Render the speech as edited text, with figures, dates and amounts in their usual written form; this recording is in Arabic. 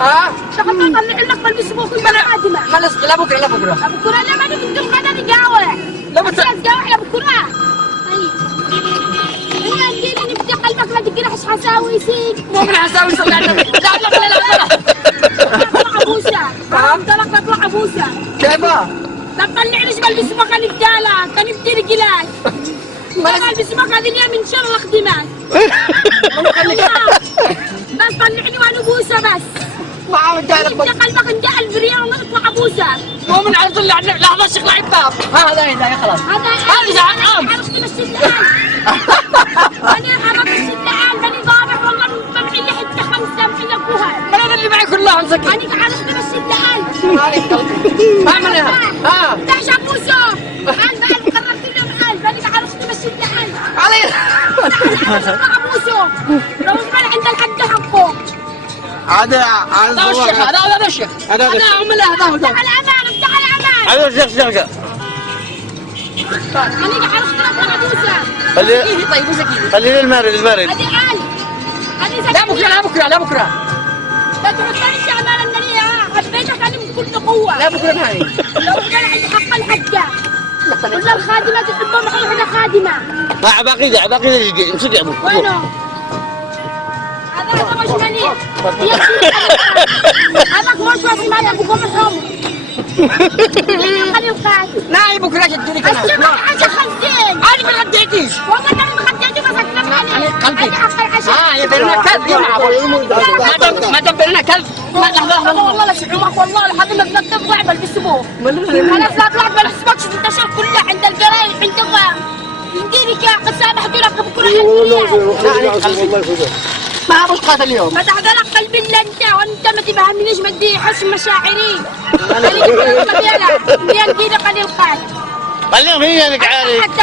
ها؟ شغل طلع لك بلبس بوك قادمة. خلص لا بكره لا بكره. بكره لا ما نقدر غدا نجاوع. لا بس جاوع يا بكره. طيب. هي عندي نبدا قلبك ما تقرحش حساوي سيك. مو من حساوي صلى على النبي. لا لا لا لا. طلع ابوسه. طلع ابوسه. كيفه؟ لا تطلعنيش بلبس بوك الدالة، كان بدي رجلات. ما بلبس بوك هذه اليوم ان شاء الله اخدمك. بس طلعني وانا بوسه بس. ما عم جايلك انت قلبك انت 1000 ريال ونطلع ابوسه. مو من على طول لحظه الشيخ لعب باب. هذا خلاص. هذا زعلان. عرفتي بس الآن. انا عرفت الآن بني ضابع والله مطلعين لي حتى 5 من ابوها. انا اللي معي كلهم سكت. انا عرفت بس الآن. اعملها. ها. تعش ابوسه. الآن قررت لهم الآن بني عرفت بس الآن. علي. ابوسه. لو زمان عند الحد حقه. هذا هذا الشيخ هذا الشيخ. انا اعملها هذا هو. افتح الامان افتح الامان. هذا الشيخ انا عرفت لك ابوسه. خليه طيب وسكينه. خليه للمارد هذه قال. هذه لا بكره لا بكره لا بكره. لا تحطني شعبان النبي حبيتك انا بكل قوه. لا بكره معي. لو كان عندي حق الحجه. قلنا الخادمه تحبهم الحين احنا خادمه. عباقيده امسك يا ابو. وينه؟ هذا مش منيح. هذاك مش اسمه يا ابو قمص. خليه قاعد. لا بكره جدني كلام. الشباب عشان 50. انا ما غديتيش. والله انا ما غديتي بس اكلم عليه. قلبي. عشان يا بيننا كلب يا ما دام بيننا كلب. لحظه والله لا شعومك والله لحد ما بنكتب لعبه بالاسبوع. انا طلعت لعبه بالاسبوع شفت النشر كلها عند القرايب عندك يمديني قسام احضرك بكره. ما بلقى اليوم. فتح لك قلبي الا انت وانت ما تفهمنيش ما تدي حس مشاعري. خليك قليل قليل قليل. خليهم هي انك عارف. حتى